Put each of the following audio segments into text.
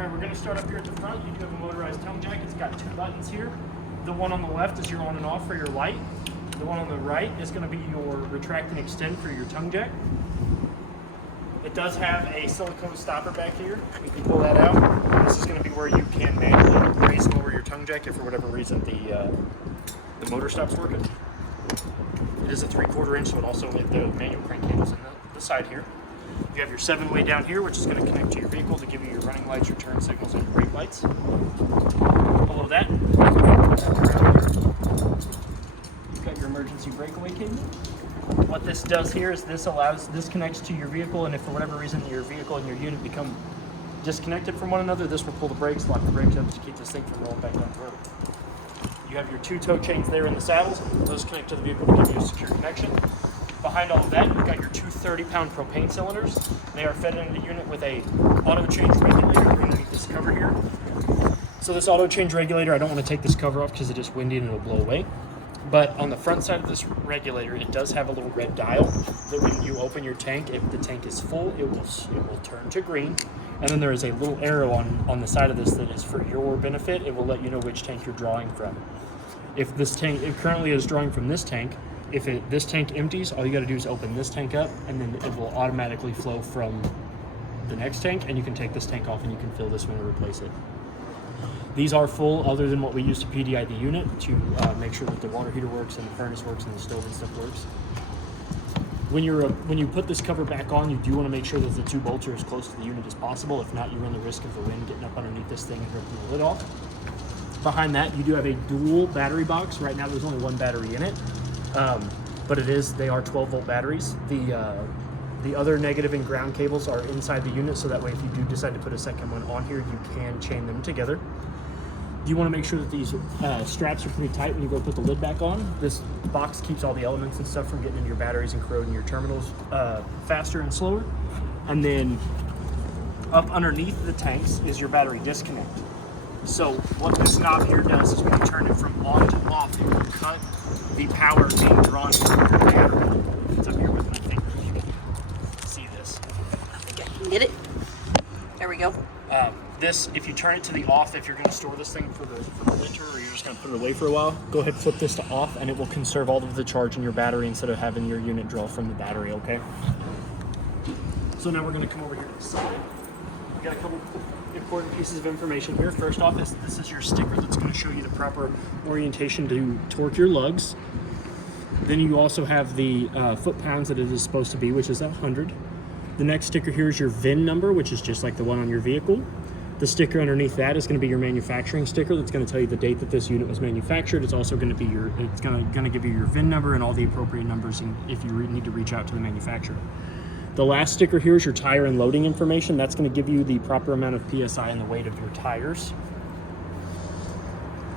Alright, we're going to start up here at the front. You do have a motorized tongue jack. It's got 2 buttons here. The one on the left is your on and off for your light. The one on the right is going to be your retract and extend for your tongue jack. It does have a silicone stopper back here. You can pull that out. This is going to be where you can manually raise and lower your tongue jack if for whatever reason the motor stops working. It is a 3/4 inch, so it also with the manual crank handles in the side here. You have your 7-way down here, which is going to connect to your vehicle to give you your running lights, your turn signals, and your brake lights. Below that, you've got your emergency breakaway cable. What this does here is this connects to your vehicle, and if for whatever reason your vehicle and your unit become disconnected from one another, this will pull the brakes, lock the brakes up to keep this thing from rolling back down the road. You have your 2 tow chains there in the saddles. Those connect to the vehicle to give you a secure connection. Behind all of that, you've got your 2 30-pound propane cylinders. They are fed into the unit with a auto change regulator underneath this cover here. So this auto change regulator, I don't want to take this cover off because it is windy and it'll blow away. But on the front side of this regulator, it does have a little red dial that when you open your tank, if the tank is full, it will turn to green. And then there is a little arrow on the side of this that is for your benefit. It will let you know which tank you're drawing from. If this tank, it currently is drawing from this tank, if this tank empties, all you got to do is open this tank up, and then it will automatically flow from the next tank, and you can take this tank off and you can fill this one and replace it. These are full, other than what we use to PDI the unit to make sure that the water heater works and the furnace works and the stove and stuff works. When you put this cover back on, you do want to make sure that the 2 bolts are as close to the unit as possible. If not, you run the risk of the wind getting up underneath this thing and ripping the lid off. Behind that, you do have a dual battery box. Right now, there's only 1 battery in it, but they are 12-volt batteries. The other negative and ground cables are inside the unit, so that way if you do decide to put a second one on here, you can chain them together. You want to make sure that these straps are pretty tight when you go put the lid back on. This box keeps all the elements and stuff from getting into your batteries and corroding your terminals faster and slower. And then up underneath the tanks is your battery disconnect. So what this knob here does is when you turn it from on to off, it will cut the power being drawn from your battery. It's up here with my finger. You can see this. I think I can get it. There we go. This, if you turn it to the off, if you're going to store this thing for the winter, or you're just going to put it away for a while, go ahead and flip this to off, and it will conserve all of the charge in your battery instead of having your unit draw from the battery, okay? So now we're going to come over here to the side. We've got a couple important pieces of information here. First off, this is your sticker that's going to show you the proper orientation to torque your lugs. Then you also have the foot-pounds that it is supposed to be, which is 100. The next sticker here is your VIN number, which is just like the one on your vehicle. The sticker underneath that is going to be your manufacturing sticker. That's going to tell you the date that this unit was manufactured. It's also going to be it's going to give you your VIN number and all the appropriate numbers if you need to reach out to the manufacturer. The last sticker here is your tire and loading information. That's going to give you the proper amount of PSI and the weight of your tires.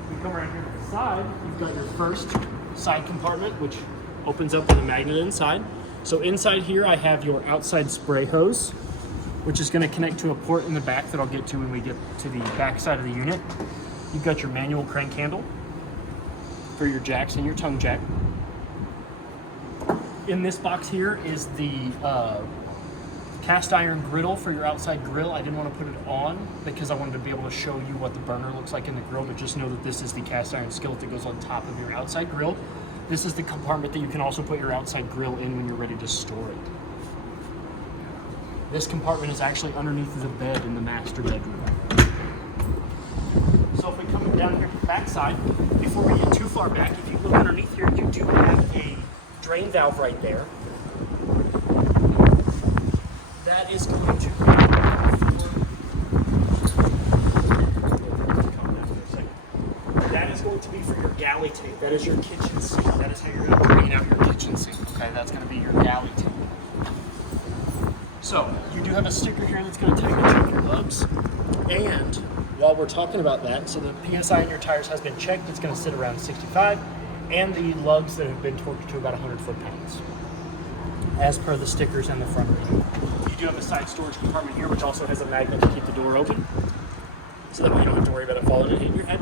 You come around here to the side, you've got your first side compartment, which opens up with a magnet inside. So inside here, I have your outside spray hose, which is going to connect to a port in the back that I'll get to when we get to the back side of the unit. You've got your manual crank handle for your jacks and your tongue jack. In this box here is the cast iron griddle for your outside grill. I didn't want to put it on because I wanted to be able to show you what the burner looks like in the grill, but just know that this is the cast iron skillet that goes on top of your outside grill. This is the compartment that you can also put your outside grill in when you're ready to store it. This compartment is actually underneath the bed in the master bedroom. So if we come down here to the back side, before we get too far back, if you look underneath here, you do have a drain valve right there. That is going to be for your galley tank. That is your kitchen sink. That is how you're going to clean out your kitchen sink. Okay, that's going to be your galley tank. So you do have a sticker here that's going to tell you to check your lugs. And while we're talking about that, so the PSI in your tires has been checked. It's going to sit around 65, and the lugs that have been torqued to about 100 foot-pounds, as per the stickers in the front of it. You do have a side storage compartment here, which also has a magnet to keep the door open, so that way you don't have to worry about it falling and hitting your head.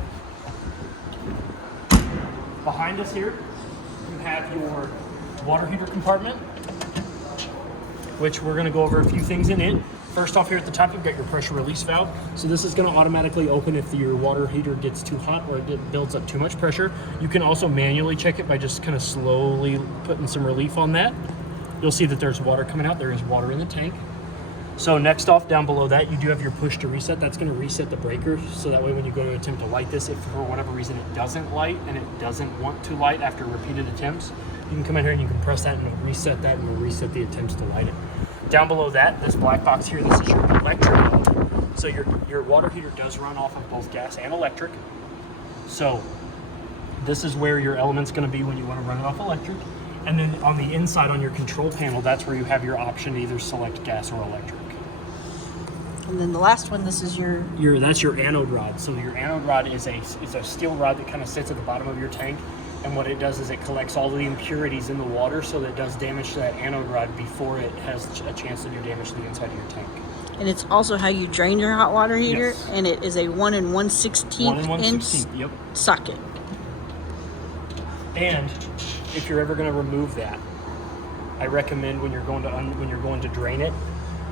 Behind us here, you have your water heater compartment, which we're going to go over a few things in it. First off, here at the top, you've got your pressure release valve. So this is going to automatically open if your water heater gets too hot or it builds up too much pressure. You can also manually check it by just kind of slowly putting some relief on that. You'll see that there's water coming out. There is water in the tank. So next off, down below that, you do have your push to reset. That's going to reset the breaker. So that way when you go to attempt to light this, if for whatever reason it doesn't light and it doesn't want to light after repeated attempts, you can come in here and you can press that and it'll reset that and it'll reset the attempts to light it. Down below that, this black box here, this is your electric mode. So your water heater does run off of both gas and electric. So this is where your element's going to be when you want to run it off electric. And then on the inside on your control panel, that's where you have your option to either select gas or electric. And then the last one, this is that's your anode rod. So your anode rod is a steel rod that kind of sits at the bottom of your tank. And what it does is it collects all the impurities in the water so that it does damage to that anode rod before it has a chance to do damage to the inside of your tank. And it's also how you drain your hot water heater. Yes. And it is a 1 1/16 inch socket. And if you're ever going to remove that, I recommend when you're going to drain it,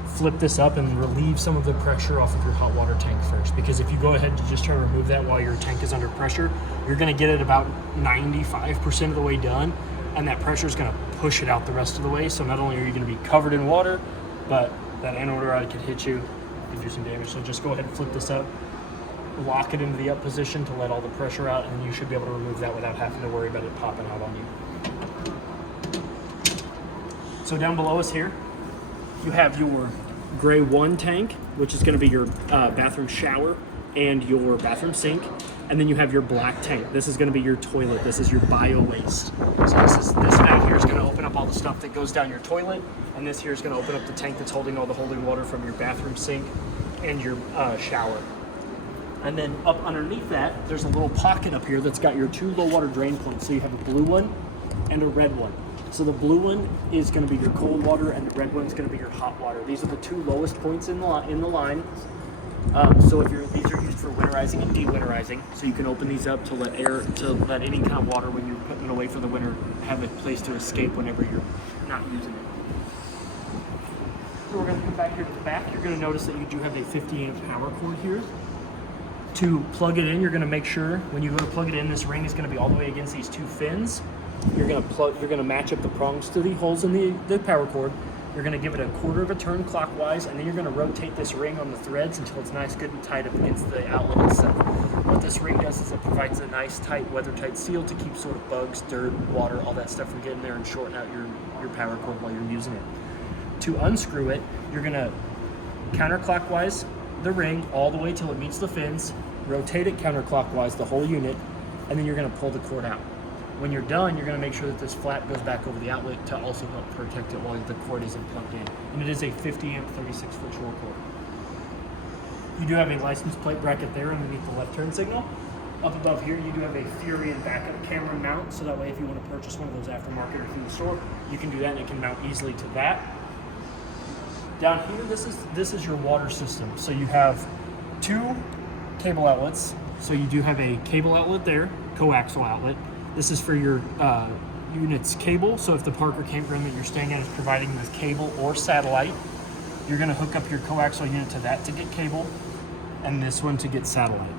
flip this up and relieve some of the pressure off of your hot water tank first. Because if you go ahead and just try to remove that while your tank is under pressure, you're going to get it about 95% of the way done, and that pressure is going to push it out the rest of the way. So not only are you going to be covered in water, but that anode rod could hit you, could do some damage. So just go ahead and flip this up, lock it into the up position to let all the pressure out, and then you should be able to remove that without having to worry about it popping out on you. So down below us here, you have your gray 1 tank, which is going to be your bathroom shower and your bathroom sink. And then you have your black tank. This is going to be your toilet. This is your bio waste. So this valve here is going to open up all the stuff that goes down your toilet, and this here is going to open up the tank that's holding all the holding water from your bathroom sink and your shower. And then up underneath that, there's a little pocket up here that's got your 2 low water drain points. So you have a blue one and a red one. So the blue one is going to be your cold water, and the red one is going to be your hot water. These are the 2 lowest points in the line. So these are used for winterizing and dewinterizing. So you can open these up to let any kind of water when you're putting it away for the winter have a place to escape whenever you're not using it. So we're going to come back here to the back. You're going to notice that you do have a 50 amp power cord here. To plug it in, you're going to make sure when you go to plug it in, this ring is going to be all the way against these 2 fins. You're going to match up the prongs to the holes in the power cord. You're going to give it a 1/4 of a turn clockwise, and then you're going to rotate this ring on the threads until it's nice, good, and tight up against the outlet itself. What this ring does is it provides a nice, tight, weather-tight seal to keep sort of bugs, dirt, water, all that stuff from getting there and shorten out your power cord while you're using it. To unscrew it, you're going to counterclockwise the ring all the way till it meets the fins, rotate it counterclockwise, the whole unit, and then you're going to pull the cord out. When you're done, you're going to make sure that this flap goes back over the outlet to also help protect it while the cord isn't plugged in. And it is a 50 amp 36 foot short cord. You do have a license plate bracket there underneath the left turn signal. Up above here, you do have a Furion backup camera mount, so that way if you want to purchase one of those aftermarket or through the store, you can do that and it can mount easily to that. Down here, this is your water system. So you have 2 cable outlets. So you do have a cable outlet there, coaxial outlet. This is for your unit's cable. So if the Parker campground that you're staying at is providing this cable or satellite, you're going to hook up your coaxial unit to that to get cable, and this one to get satellite.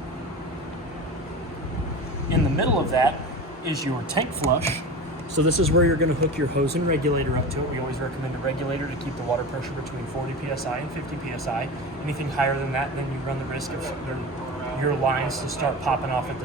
In the middle of that is your tank flush. So this is where you're going to hook your hose and regulator up to it. We always recommend a regulator to keep the water pressure between 40 psi and 50 psi. Anything higher than that, then you run the risk of your lines to start popping off at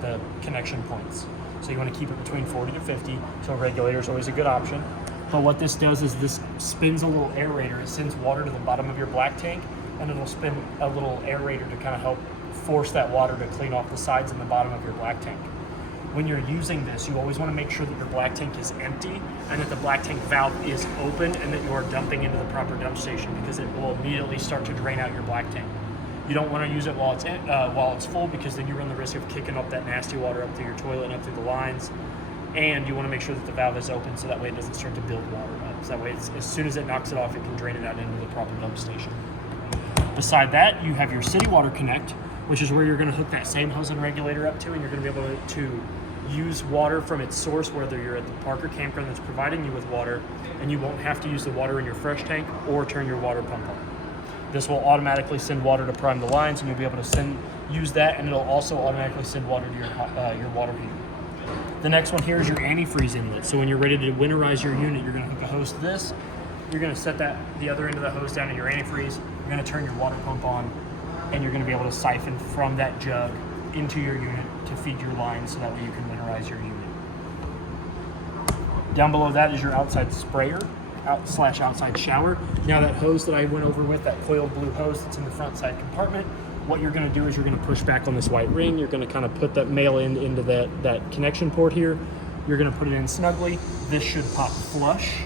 the connection points. So you want to keep it between 40 to 50, so a regulator is always a good option. But what this does is this spins a little aerator. It sends water to the bottom of your black tank, and it'll spin a little aerator to kind of help force that water to clean off the sides and the bottom of your black tank. When you're using this, you always want to make sure that your black tank is empty and that the black tank valve is open and that you are dumping into the proper dump station, because it will immediately start to drain out your black tank. You don't want to use it while it's full, because then you run the risk of kicking up that nasty water up through your toilet and up through the lines. And you want to make sure that the valve is open so that way it doesn't start to build water up. So that way, as soon as it knocks it off, it can drain it out into the proper dump station. Beside that, you have your city water connect, which is where you're going to hook that same hose and regulator up to, and you're going to be able to use water from its source, whether you're at the Parker campground that's providing you with water, and you won't have to use the water in your fresh tank or turn your water pump on. This will automatically send water to prime the lines, and you'll be able to use that, and it'll also automatically send water to your water heater. The next one here is your antifreeze inlet. So when you're ready to winterize your unit, you're going to hook a hose to this. You're going to set the other end of the hose down to your antifreeze. You're going to turn your water pump on, and you're going to be able to siphon from that jug into your unit to feed your lines, so that way you can winterize your unit. Down below that is your outside sprayer outside shower. Now that hose that I went over with, that coiled blue hose that's in the front side compartment, what you're going to do is you're going to push back on this white ring. You're going to kind of put that male end into that connection port here. You're going to put it in snugly. This should pop flush.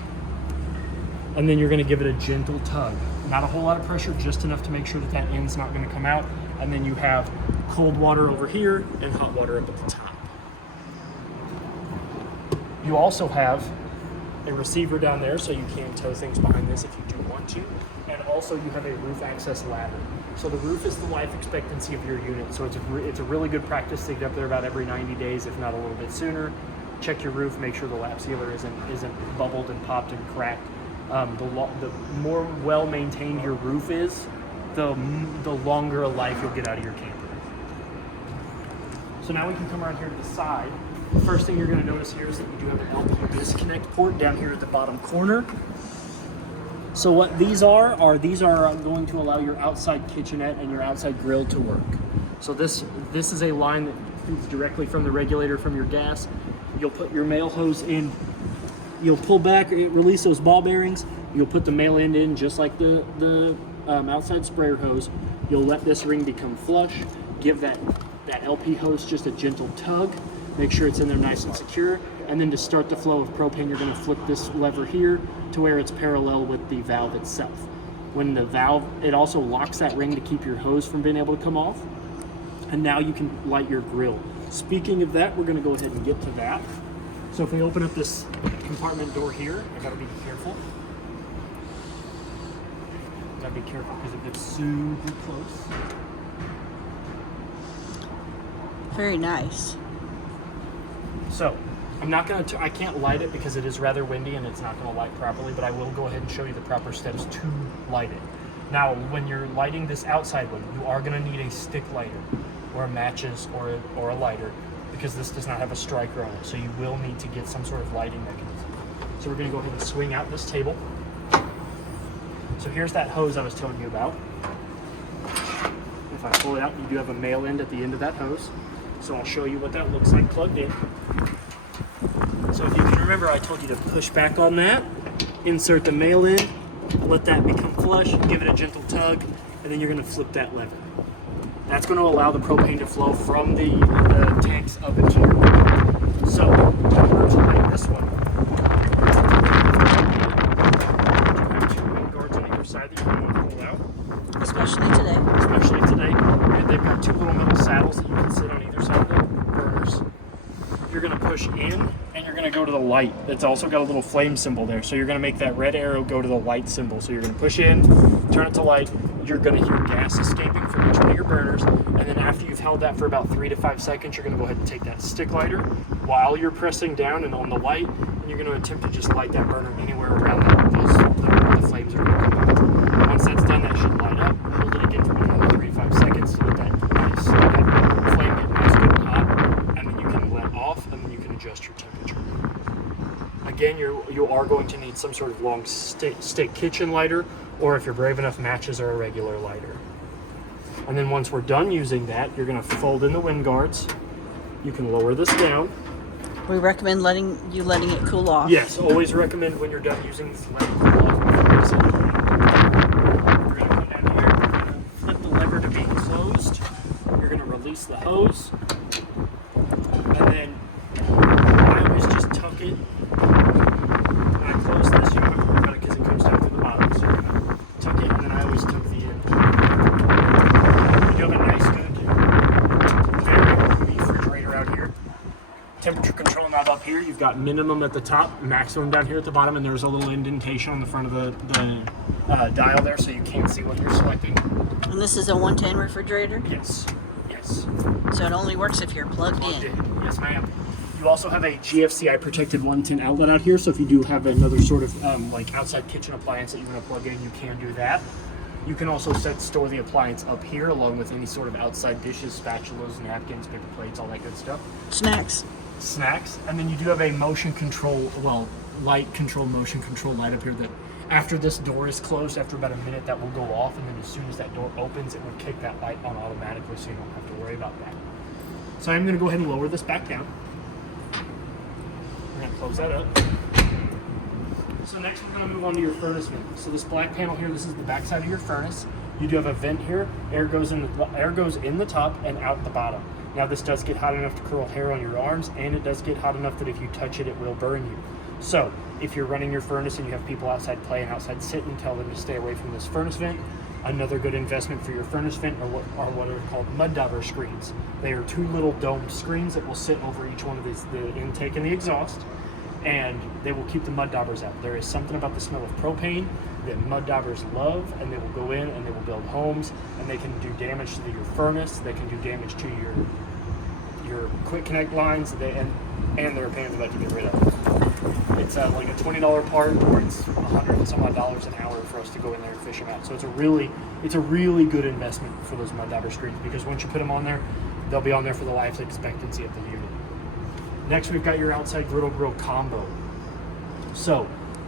And then you're going to give it a gentle tug. Not a whole lot of pressure, just enough to make sure that end's not going to come out. And then you have cold water over here and hot water up at the top. You also have a receiver down there, so you can tow things behind this if you do want to. And also you have a roof access ladder. So the roof is the life expectancy of your unit. So it's a really good practice to get up there about every 90 days, if not a little bit sooner. Check your roof, make sure the lap sealer isn't bubbled and popped and cracked. The more well-maintained your roof is, the longer a life you'll get out of your camper. So now we can come around here to the side. The first thing you're going to notice here is that you do have an LP disconnect port down here at the bottom corner. So what these are going to allow your outside kitchenette and your outside grill to work. So this is a line that feeds directly from the regulator from your gas. You'll put your male hose in. You'll pull back, release those ball bearings. You'll put the male end in just like the outside sprayer hose. You'll let this ring become flush. Give that LP hose just a gentle tug. Make sure it's in there nice and secure. And then to start the flow of propane, you're going to flip this lever here to where it's parallel with the valve itself. When the valve, it also locks that ring to keep your hose from being able to come off. And now you can light your grill. Speaking of that, we're going to go ahead and get to that. So if we open up this compartment door here, I gotta be careful. Gotta be careful because it gets super close. Very nice. So I can't light it because it is rather windy and it's not going to light properly, but I will go ahead and show you the proper steps to light it. Now, when you're lighting this outside one, you are going to need a stick lighter or matches or a lighter, because this does not have a striker on it. So you will need to get some sort of lighting mechanism. So we're going to go ahead and swing out this table. So here's that hose I was telling you about. If I pull it out, you do have a male end at the end of that hose. So I'll show you what that looks like plugged in. So if you can remember, I told you to push back on that, insert the male end, let that become flush, give it a gentle tug, and then you're going to flip that lever. That's going to allow the propane to flow from the tanks up into your water. So, in order to light this one, you have 2 wind guards on either side that you're going to want to pull out. Especially today. And they've got 2 little metal saddles that you can sit on either side of the burners. You're going to push in, and you're going to go to the light. It's also got a little flame symbol there. So you're going to make that red arrow go to the light symbol. So you're going to push in, turn it to light. You're going to hear gas escaping from each one of your burners, and then after you've held that for about 3 to 5 seconds, you're going to go ahead and take that stick lighter while you're pressing down and on the light, and you're going to attempt to just light that burner anywhere around the flames are going to come out. Once that's done, that should light up. Hold it again for another 3 to 5 seconds to let that flame get nice good and hot, and then you can let off, and then you can adjust your temperature. Again, you are going to need some sort of long stick kitchen lighter, or if you're brave enough, matches or a regular lighter. And then once we're done using that, you're going to fold in the wind guards. You can lower this down. We recommend letting it cool off. Yes, always recommend when you're done using this, let it cool off before you set it. You're going to come down here, you're going to flip the lever to being closed. You're going to release the hose. And then I always just tuck it. When I close this, you don't have to worry about it because it comes down through the bottom. So you're going to tuck it, and then I always tuck the end. You have a nice, good, very refrigerator out here. Temperature control knob up here. You've got minimum at the top, maximum down here at the bottom, and there's a little indentation on the front of the dial there, so you can't see what you're selecting. And this is a 110 refrigerator? Yes. Yes. So it only works if you're plugged in. Yes, ma'am. You also have a GFCI protected 110 outlet out here, so if you do have another sort of like outside kitchen appliance that you want to plug in, you can do that. You can also store the appliance up here along with any sort of outside dishes, spatulas, napkins, paper plates, all that good stuff. Snacks. And then you do have a motion control, light control, motion control light up here that after this door is closed, after about a minute, that will go off. And then as soon as that door opens, it will kick that light on automatically, so you don't have to worry about that. So I'm going to go ahead and lower this back down. We're going to close that up. So next we're going to move on to your furnace vent. So this black panel here, this is the back side of your furnace. You do have a vent here. Air goes in the top and out the bottom. Now this does get hot enough to curl hair on your arms, and it does get hot enough that if you touch it, it will burn you. So if you're running your furnace and you have people outside playing, outside sitting, tell them to stay away from this furnace vent. Another good investment for your furnace vent are what are called mud dauber screens. They are 2 little domed screens that will sit over each one of these, the intake and the exhaust, and they will keep the mud daubers out. There is something about the smell of propane that mud daubers love, and they will go in and they will build homes, and they can do damage to your furnace. They can do damage to your quick connect lines, and they're a pain in the butt to get rid of. It's like a $20 part, or it's $100 and some odd dollars an hour for us to go in there and fish them out. So it's a really good investment for those mud dauber screens, because once you put them on there, they'll be on there for the life expectancy of the unit. Next, we've got your outside griddle grill combo. So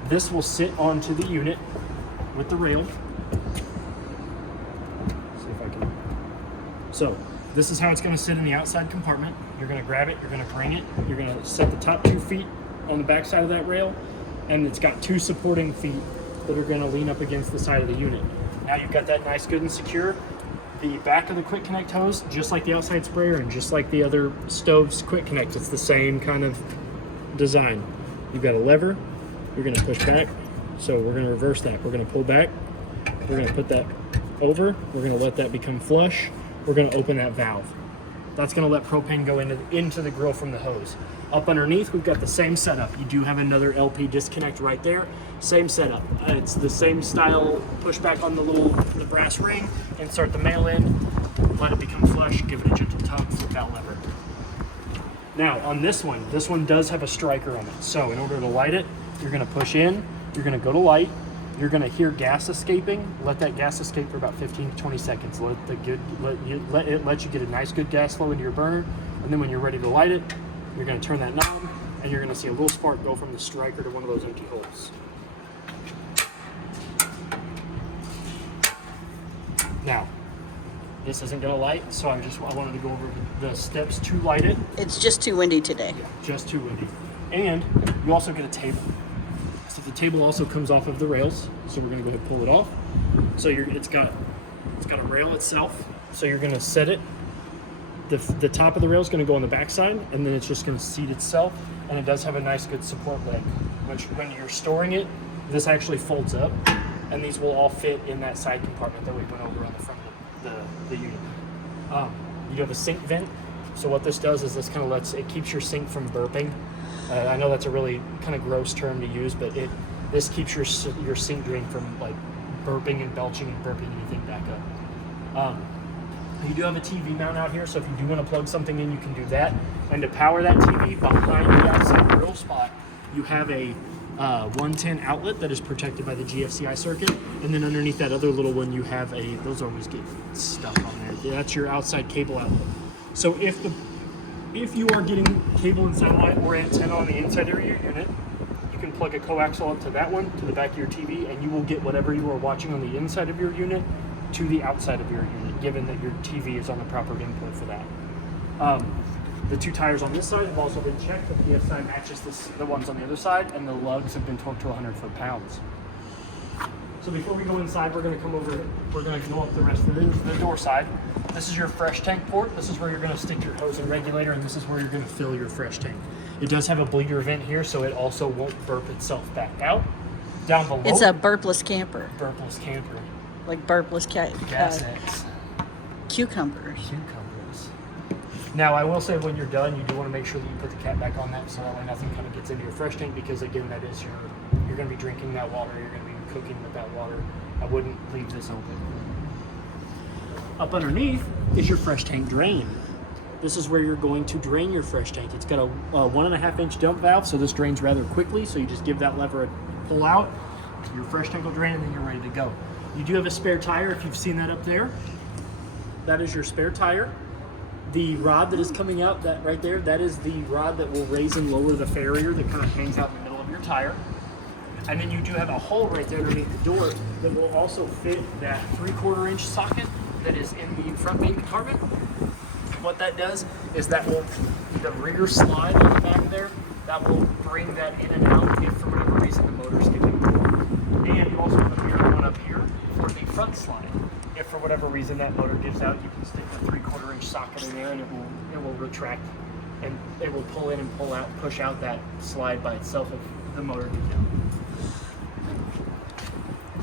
this will sit onto the unit with the rail. See if I can. So this is how it's going to sit in the outside compartment. You're going to grab it, you're going to bring it, you're going to set the top 2 feet on the back side of that rail, and it's got 2 supporting feet that are going to lean up against the side of the unit. Now you've got that nice, good, and secure. The back of the quick connect hose, just like the outside sprayer and just like the other stove's quick connect, it's the same kind of design. You've got a lever, you're going to push back, so we're going to reverse that. We're going to pull back, we're going to put that over, we're going to let that become flush, we're going to open that valve. That's going to let propane go into the grill from the hose. Up underneath, we've got the same setup. You do have another LP disconnect right there. Same setup. It's the same style. Push back on the brass ring, insert the male end, let it become flush, give it a gentle tug, flip that lever. Now on this one does have a striker on it. So in order to light it, you're going to push in, you're going to go to light, you're going to hear gas escaping. Let that gas escape for about 15 to 20 seconds. Let you get a nice good gas flow into your burner, and then when you're ready to light it, you're going to turn that knob, and you're going to see a little spark go from the striker to one of those empty holes. Now, this isn't going to light, so I wanted to go over the steps to light it. It's just too windy today. Yeah, just too windy. And you also get a table. So the table also comes off of the rails, so we're going to go ahead and pull it off. So it's got a rail itself, so you're going to set it. The top of the rail is going to go on the back side, and then it's just going to seat itself, and it does have a nice good support leg. When you're storing it, this actually folds up, and these will all fit in that side compartment that we went over on the front of the unit. You have a sink vent, so what this does is this kind of it keeps your sink from burping. I know that's a really kind of gross term to use, but this keeps your sink drain from like burping and belching and burping anything back up. You do have a TV mount out here, so if you do want to plug something in, you can do that. And to power that TV, behind the outside grill spot, you have a 110 outlet that is protected by the GFCI circuit, and then underneath that other little one, you have those always get stuck on there. That's your outside cable outlet. So if you are getting cable and satellite or antenna on the inside of your unit, you can plug a coaxial up to that one, to the back of your TV, and you will get whatever you are watching on the inside of your unit to the outside of your unit, given that your TV is on the proper input for that. The 2 tires on this side have also been checked. The PSI matches the ones on the other side, and the lugs have been torqued to 100 foot-pounds. So before we go inside, we're going to go up the rest of the door side. This is your fresh tank port. This is where you're going to stick your hose and regulator, and this is where you're going to fill your fresh tank. It does have a bleeder vent here, so it also won't burp itself back out. Down below, it's a burpless camper. Burpless camper. Like burpless gas eggs. Cucumbers. Now, I will say when you're done, you do want to make sure that you put the cap back on that, so that way nothing kind of gets into your fresh tank, because again, that is you're going to be drinking that water, you're going to be cooking with that water. I wouldn't leave this open. Up underneath is your fresh tank drain. This is where you're going to drain your fresh tank. It's got a 1.5 inch dump valve, so this drains rather quickly, so you just give that lever a pull out, your fresh tank will drain, and then you're ready to go. You do have a spare tire if you've seen that up there. That is your spare tire. The rod that is coming out, that right there, that is the rod that will raise and lower the farrier that kind of hangs out in the middle of your tire. And then you do have a hole right there underneath the door that will also fit that 3/4 inch socket that is in the front main compartment. What that does is that will, the rear slide on the back there, that will bring that in and out if for whatever reason the motor's giving you. And you also have a mirror one up here for the front slide. If for whatever reason that motor gives out, you can stick the 3/4 inch socket in there and it will retract and it will pull in and pull out, push out that slide by itself if the motor gives out.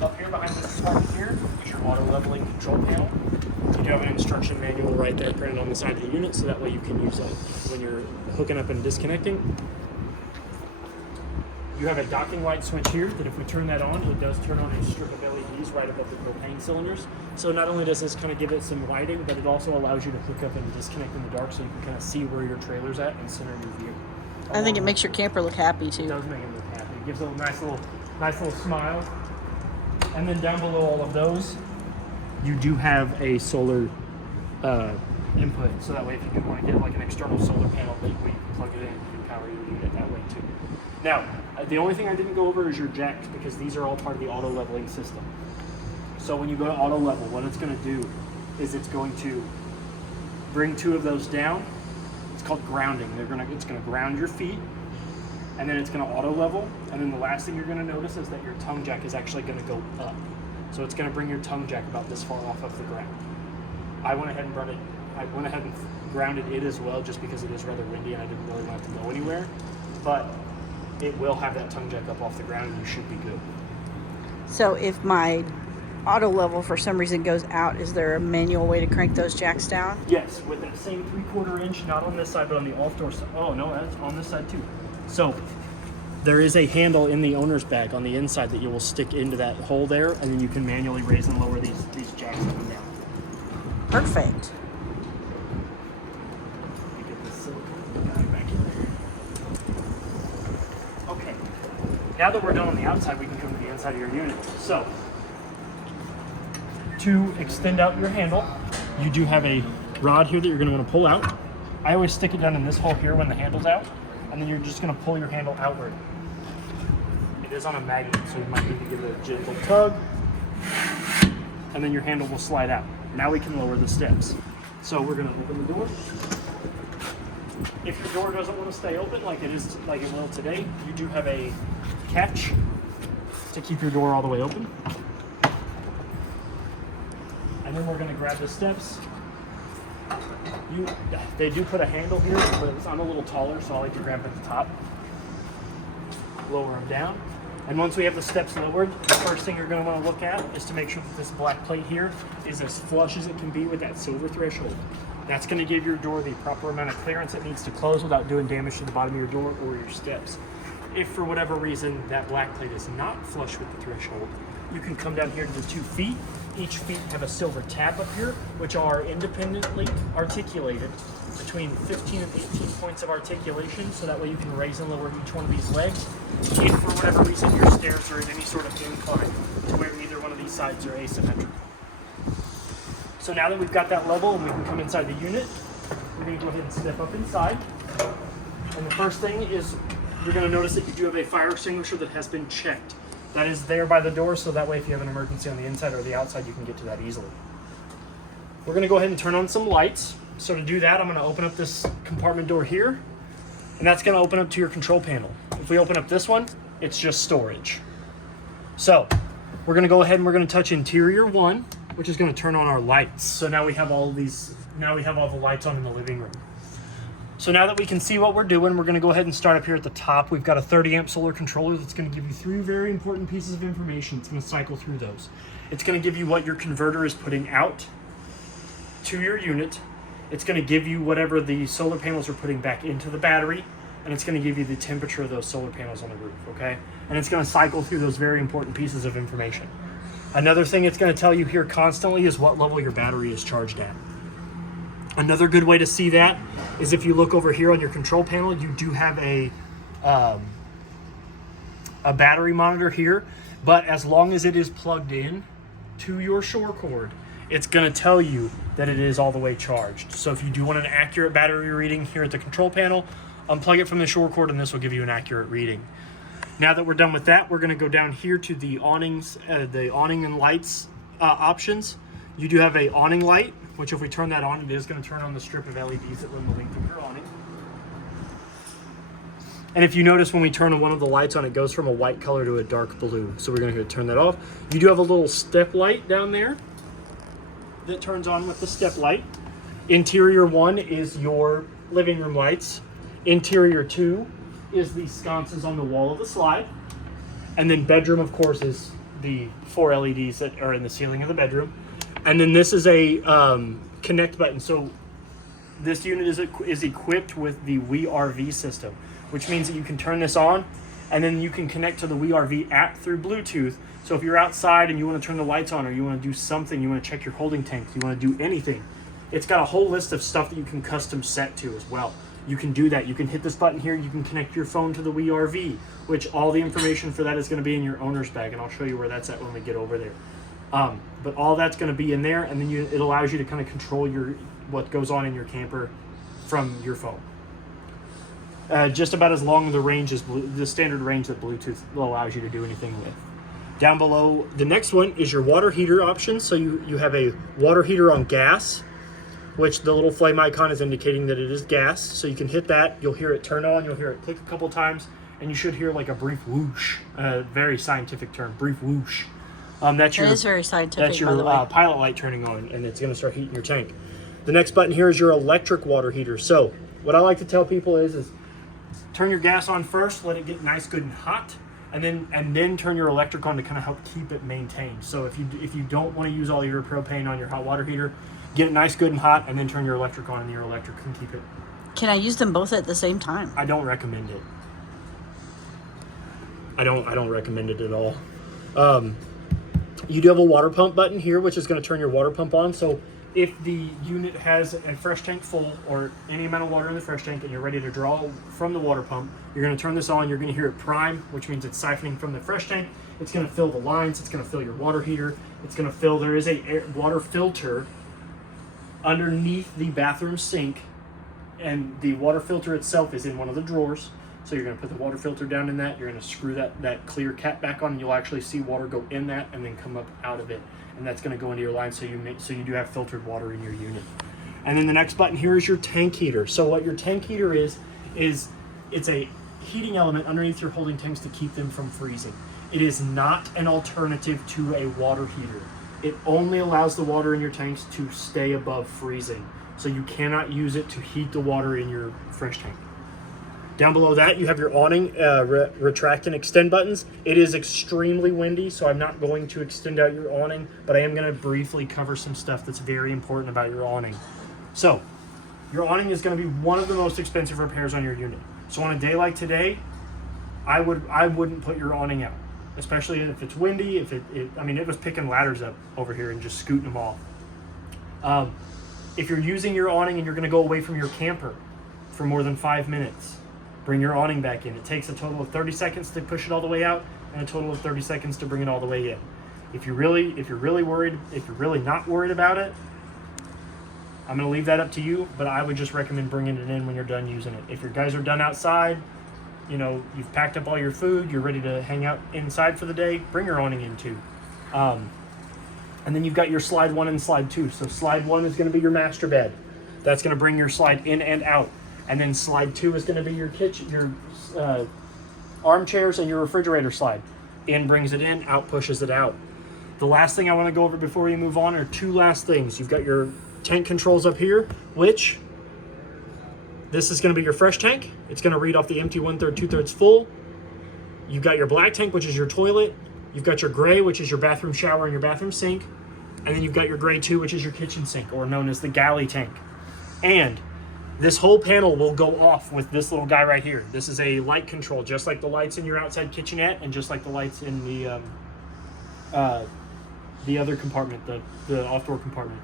Up here behind this slide here is your auto leveling control panel. You do have an instruction manual right there printed on the side of the unit, so that way you can use it when you're hooking up and disconnecting. You have a docking light switch here that if we turn that on, it does turn on a strip of LEDs right above the propane cylinders. So not only does this kind of give it some lighting, but it also allows you to hook up and disconnect in the dark so you can kind of see where your trailer's at and center your view. I think it makes your camper look happy too. It does make it look happy. It gives it a nice little smile. And then down below all of those, you do have a solar input. So that way if you do want to get like an external solar panel, that way you can plug it in and you can power your unit that way too. Now, the only thing I didn't go over is your jacks, because these are all part of the auto leveling system. So when you go to auto level, what it's going to do is it's going to bring 2 of those down. It's called grounding. It's going to ground your feet, and then it's going to auto level. And then the last thing you're going to notice is that your tongue jack is actually going to go up. So it's going to bring your tongue jack about this far off of the ground. I went ahead and grounded it as well, just because it is rather windy and I didn't really want it to go anywhere. But it will have that tongue jack up off the ground and you should be good. So if my auto level for some reason goes out, is there a manual way to crank those jacks down? Yes, with that same 3/4 inch, not on this side, but on the off door side. Oh no, that's on this side too. So there is a handle in the owner's bag on the inside that you will stick into that hole there, and then you can manually raise and lower these jacks up and down. Perfect. Let me get this silicone guy back in there. Okay, now that we're done on the outside, we can come to the inside of your unit. So, to extend out your handle, you do have a rod here that you're going to want to pull out. I always stick it down in this hole here when the handle's out, and then you're just going to pull your handle outward. It is on a magnet, so you might need to give it a gentle tug, and then your handle will slide out. Now we can lower the steps. So we're going to open the door. If your door doesn't want to stay open like it will today, you do have a catch to keep your door all the way open. And then we're going to grab the steps. They do put a handle here, but I'm a little taller, so I like to grab at the top. Lower them down. And once we have the steps lowered, the first thing you're going to want to look at is to make sure that this black plate here is as flush as it can be with that silver threshold. That's going to give your door the proper amount of clearance it needs to close without doing damage to the bottom of your door or your steps. If for whatever reason that black plate is not flush with the threshold, you can come down here to the 2 feet. Each feet have a silver tab up here, which are independently articulated between 15 and 18 points of articulation, so that way you can raise and lower each one of these legs. If for whatever reason your stairs are in any sort of incline to where either one of these sides are asymmetrical. So now that we've got that level and we can come inside the unit, we're going to go ahead and step up inside. And the first thing is you're going to notice that you do have a fire extinguisher that has been checked. That is there by the door, so that way if you have an emergency on the inside or the outside, you can get to that easily. We're going to go ahead and turn on some lights. So to do that, I'm going to open up this compartment door here, and that's going to open up to your control panel. If we open up this one, it's just storage. So we're going to go ahead and we're going to touch interior 1, which is going to turn on our lights. So now we have all the lights on in the living room. So now that we can see what we're doing, we're going to go ahead and start up here at the top. We've got a 30 amp solar controller that's going to give you 3 very important pieces of information. It's going to cycle through those. It's going to give you what your converter is putting out to your unit. It's going to give you whatever the solar panels are putting back into the battery, and it's going to give you the temperature of those solar panels on the roof, okay? And it's going to cycle through those very important pieces of information. Another thing it's going to tell you here constantly is what level your battery is charged at. Another good way to see that is if you look over here on your control panel, you do have a battery monitor here, but as long as it is plugged in to your shore cord, it's going to tell you that it is all the way charged. So if you do want an accurate battery reading here at the control panel, unplug it from the shore cord and this will give you an accurate reading. Now that we're done with that, we're going to go down here to the awnings, the awning and lights options. You do have a awning light, which if we turn that on, it is going to turn on the strip of LEDs that run the length of your awning. And if you notice when we turn one of the lights on, it goes from a white color to a dark blue. So we're going to turn that off. You do have a little step light down there that turns on with the step light. Interior 1 is your living room lights. Interior 2 is the sconces on the wall of the slide. And then bedroom, of course, is the 4 LEDs that are in the ceiling of the bedroom. And then this is a connect button. So this unit is equipped with the WeRV system, which means that you can turn this on and then you can connect to the WeRV app through Bluetooth. So if you're outside and you want to turn the lights on, or you want to do something, you want to check your holding tanks, you want to do anything, it's got a whole list of stuff that you can custom set to as well. You can do that. You can hit this button here. You can connect your phone to the WeRV, which all the information for that is going to be in your owner's bag, and I'll show you where that's at when we get over there. But all that's going to be in there, and then it allows you to kind of control what goes on in your camper from your phone. Just about as long the range as the standard range that Bluetooth allows you to do anything with. Down below, the next one is your water heater option. So you have a water heater on gas, which the little flame icon is indicating that it is gas. So you can hit that, you'll hear it turn on, you'll hear it click a couple times, and you should hear like a brief whoosh, very scientific term, brief whoosh. That is very scientific, that's your by the way. pilot light turning on, and it's gonna start heating your tank. The next button here is your electric water heater. So what I like to tell people is turn your gas on first, let it get nice, good, and hot, and then turn your electric on to kind of help keep it maintained. So if you don't want to use all your propane on your hot water heater, get it nice, good, and hot, and then turn your electric on, and your electric can keep it. Can I use them both at the same time? I don't recommend it. I don't recommend it at all. You do have a water pump button here, which is going to turn your water pump on. So if the unit has a fresh tank full or any amount of water in the fresh tank and you're ready to draw from the water pump, you're going to turn this on. You're going to hear it prime, which means it's siphoning from the fresh tank. It's going to fill the lines. It's going to fill your water heater. It's going to fill, there is a water filter underneath the bathroom sink, and the water filter itself is in one of the drawers. So you're going to put the water filter down in that. You're going to screw that clear cap back on, and you'll actually see water go in that and then come up out of it. And that's going to go into your line, so you do have filtered water in your unit. And then the next button here is your tank heater. So what your tank heater is it's a heating element underneath your holding tanks to keep them from freezing. It is not an alternative to a water heater. It only allows the water in your tanks to stay above freezing. So you cannot use it to heat the water in your fresh tank. Down below that, you have your awning retract and extend buttons. It is extremely windy, so I'm not going to extend out your awning, but I am going to briefly cover some stuff that's very important about your awning. So, your awning is going to be one of the most expensive repairs on your unit. So on a day like today, I wouldn't put your awning out, especially if it's windy. It was picking ladders up over here and just scooting them off. If you're using your awning and you're going to go away from your camper for more than 5 minutes, bring your awning back in. It takes a total of 30 seconds to push it all the way out and a total of 30 seconds to bring it all the way in. If you're really not worried about it, I'm going to leave that up to you, but I would just recommend bringing it in when you're done using it. If your guys are done outside, you've packed up all your food, you're ready to hang out inside for the day, bring your awning in too. And then you've got your slide 1 and slide 2. So slide 1 is going to be your master bed. That's going to bring your slide in and out. And then slide 2 is going to be your kitchen, your armchairs and your refrigerator slide. In brings it in, out pushes it out. The last thing I want to go over before we move on are 2 last things. You've got your tank controls up here, which this is going to be your fresh tank. It's going to read off the empty 1/3, 2/3 full. You've got your black tank, which is your toilet. You've got your gray, which is your bathroom shower and your bathroom sink. And then you've got your gray 2, which is your kitchen sink, or known as the galley tank. And this whole panel will go off with this little guy right here. This is a light control, just like the lights in your outside kitchenette and just like the lights in the other compartment, the off-door compartment.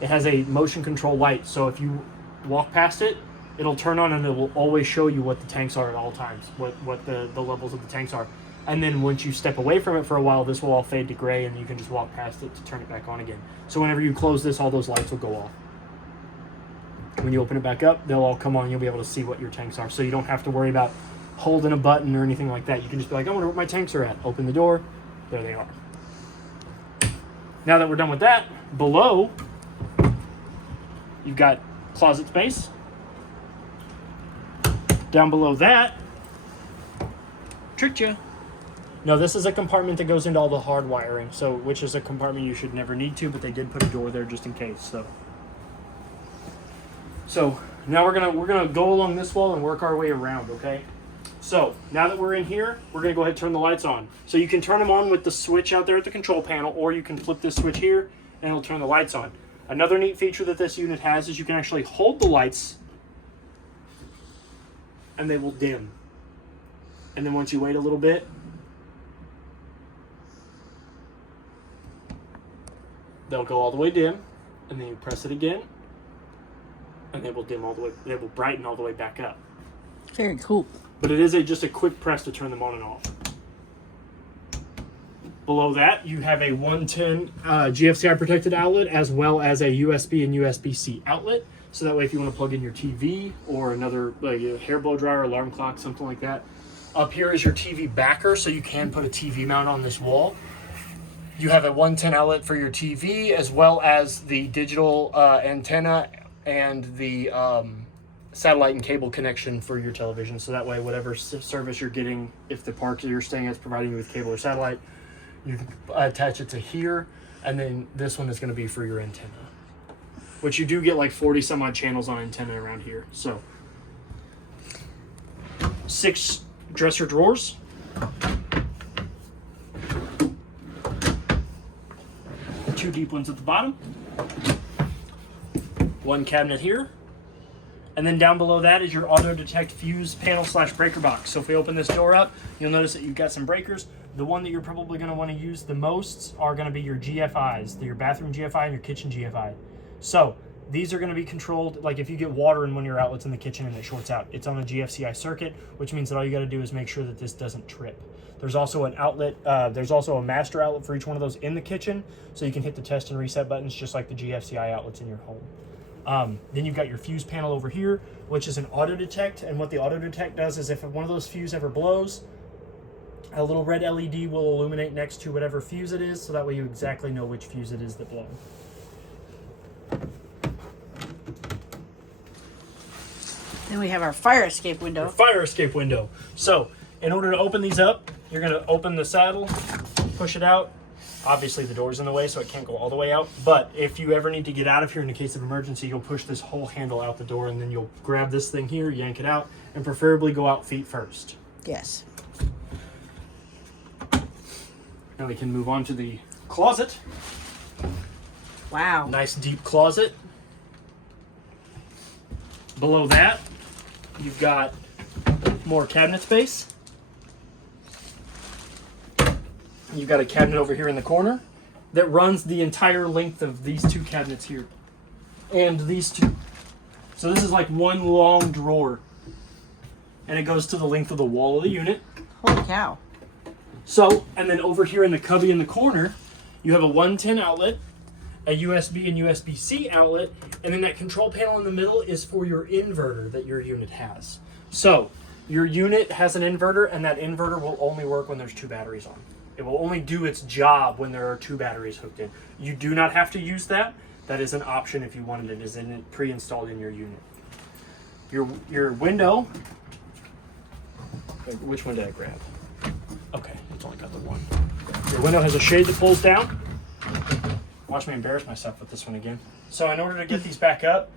It has a motion control light, so if you walk past it, it'll turn on and it will always show you what the tanks are at all times, what the levels of the tanks are. And then once you step away from it for a while, this will all fade to gray, and you can just walk past it to turn it back on again. So whenever you close this, all those lights will go off. When you open it back up, they'll all come on. You'll be able to see what your tanks are. So you don't have to worry about holding a button or anything like that. You can just be like, I wonder what my tanks are at. Open the door. There they are. Now that we're done with that, below, you've got closet space. Down below that, tricked you. No, this is a compartment that goes into all the hard wiring, so which is a compartment you should never need to, but they did put a door there just in case. So now we're gonna go along this wall and work our way around, okay? So now that we're in here, we're gonna go ahead and turn the lights on. So you can turn them on with the switch out there at the control panel, or you can flip this switch here and it'll turn the lights on. Another neat feature that this unit has is you can actually hold the lights and they will dim. And then once you wait a little bit, they'll go all the way dim, and then you press it again, and they will dim all the way, they will brighten all the way back up. Very cool. But it is just a quick press to turn them on and off. Below that, you have a 110 GFCI protected outlet, as well as a USB and USB-C outlet. So that way, if you want to plug in your TV or another like a hair blow dryer, alarm clock, something like that. Up here is your TV backer, so you can put a TV mount on this wall. You have a 110 outlet for your TV, as well as the digital antenna and the satellite and cable connection for your television. So that way, whatever service you're getting, if the park that you're staying at is providing you with cable or satellite, you can attach it to here, and then this one is going to be for your antenna. Which you do get like 40 some odd channels on antenna around here. So 6 dresser drawers. Two deep ones at the bottom. One cabinet here. And then down below that is your auto detect fuse panel / breaker box. So if we open this door up, you'll notice that you've got some breakers. The one that you're probably going to want to use the most are going to be your GFIs, your bathroom GFI and your kitchen GFI. So these are going to be controlled, like if you get water in one of your outlets in the kitchen and it shorts out, it's on a GFCI circuit, which means that all you got to do is make sure that this doesn't trip. There's also an outlet, there's also a master outlet for each one of those in the kitchen, so you can hit the test and reset buttons just like the GFCI outlets in your home. Then you've got your fuse panel over here, which is an auto detect, and what the auto detect does is if one of those fuse ever blows, a little red LED will illuminate next to whatever fuse it is, so that way you exactly know which fuse it is that blew. Then we have our fire escape window. Your fire escape window. So in order to open these up, you're going to open the saddle, push it out. Obviously the door's in the way, so it can't go all the way out. But if you ever need to get out of here in the case of emergency, you'll push this whole handle out the door, and then you'll grab this thing here, yank it out, and preferably go out feet first. Yes. Now we can move on to the closet. Wow. Nice deep closet. Below that, you've got more cabinet space. You've got a cabinet over here in the corner that runs the entire length of these two cabinets here. And these two. So this is like one long drawer. And it goes to the length of the wall of the unit. Holy cow. So, and then over here in the cubby in the corner, you have a 110 outlet, a USB and USB-C outlet, and then that control panel in the middle is for your inverter that your unit has. So, your unit has an inverter, and that inverter will only work when there's 2 batteries on. It will only do its job when there are 2 batteries hooked in. You do not have to use that. That is an option if you wanted it. It is pre-installed in your unit. Your window, which one did I grab? Okay, it's only got the one. Your window has a shade that pulls down. Watch me embarrass myself with this one again. So in order to get these back up,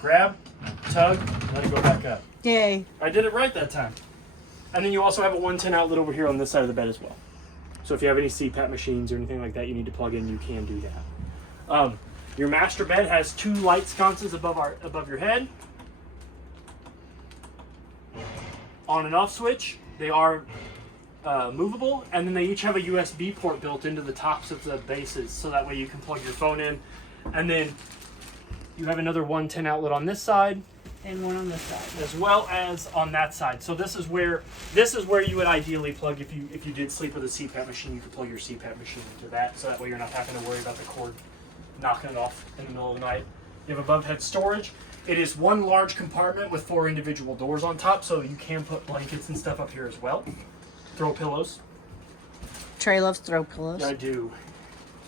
grab, tug, let it go back up. Yay. I did it right that time. And then you also have a 110 outlet over here on this side of the bed as well. So if you have any CPAP machines or anything like that you need to plug in, you can do that. Your master bed has 2 light sconces above your head. On and off switch. They are movable, and then they each have a USB port built into the tops of the bases, so that way you can plug your phone in. And then you have another 110 outlet on this side, And one on this side. as well as on that side. So this is where you would ideally plug if you did sleep with a CPAP machine. You could plug your CPAP machine into that, so that way you're not having to worry about the cord knocking it off in the middle of the night. You have above head storage. It is one large compartment with 4 individual doors on top, so you can put blankets and stuff up here as well. Throw pillows. Trey loves throw pillows. Yeah, I do.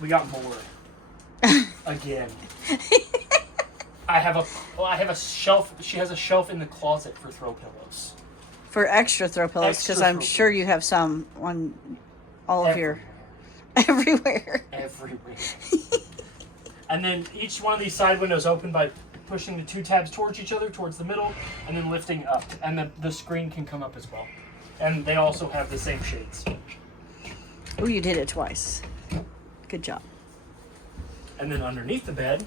We got more. Again. I have a shelf. She has a shelf in the closet for throw pillows. For extra throw pillows, because Extra I'm throw sure you have some on all of your Everywhere. everywhere. And then each one of these side windows open by pushing the 2 tabs towards each other, towards the middle, and then lifting up. And the screen can come up as well. And they also have the same shades. Oh, you did it twice. Good job. And then underneath the bed,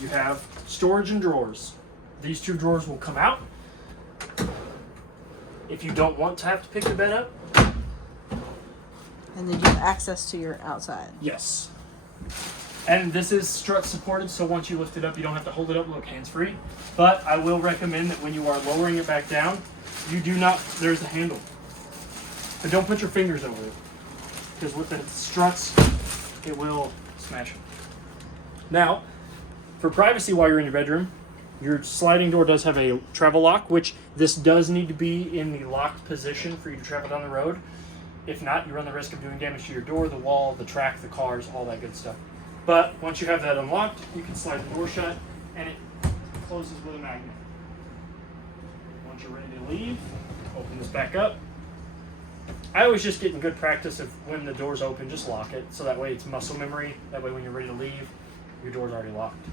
you have storage and drawers. These 2 drawers will come out. If you don't want to have to pick the bed up. And then you have access to your outside. Yes. And this is strut supported, so once you lift it up, you don't have to hold it up. Look, hands free. But I will recommend that when you are lowering it back down, you do not, there's the handle. But don't put your fingers over it. Because with the struts, it will smash it. Now, for privacy while you're in your bedroom, your sliding door does have a travel lock, which this does need to be in the locked position for you to travel down the road. If not, you run the risk of doing damage to your door, the wall, the track, the cars, all that good stuff. But once you have that unlocked, you can slide the door shut, and it closes with a magnet. Once you're ready to leave, open this back up. I always just get in good practice of when the door's open, just lock it. So that way it's muscle memory. That way when you're ready to leave, your door's already locked.